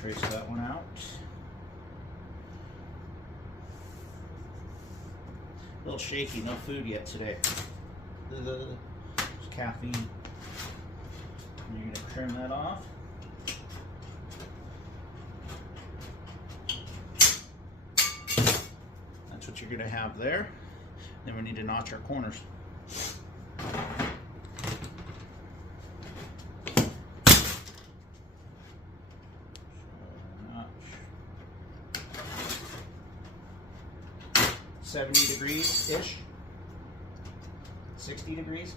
trace that one out. A little shaky, no food yet today. There's caffeine. And you're going to turn that off. That's what you're going to have there. Then we need to notch our corners. 70 degrees-ish, 60 degrees.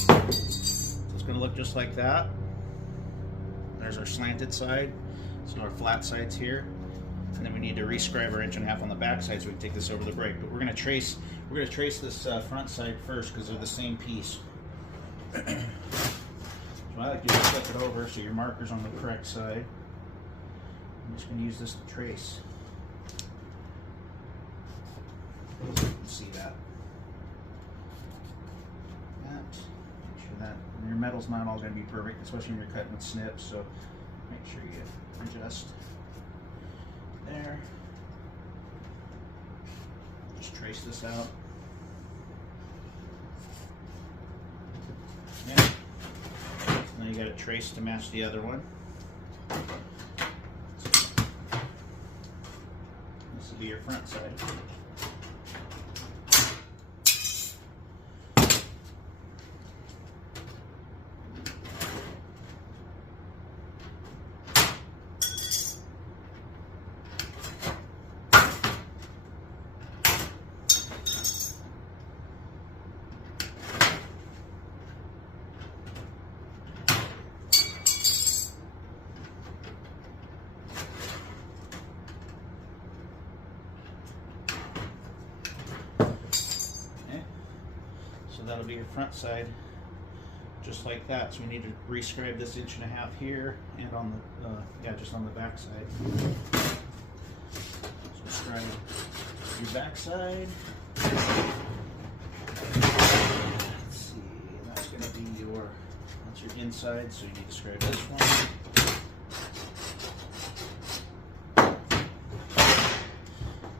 So it's going to look just like that. There's our slanted side. So our flat side's here, and then we need to rescribe our 1.5 inches on the back side so we can take this over the brake. But we're going to trace this front side first because they're the same piece. So what I like to do is flip it over so your marker's on the correct side. I'm just going to use this to trace. You can see that. Make sure that your metal's not all going to be perfect, especially when you're cutting with snips. So make sure you adjust there. Just trace this out. Yeah. Now you got to trace to match the other one. This will be your front side. So that'll be your front side, just like that. So we need to rescribe this 1.5 inches here and on the just on the back side. So scribe your back side. Let's see, that's going to be that's your inside. So you need to scribe this one.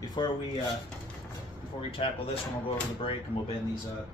Before we tackle this one, we'll go over the brake and we'll bend these up.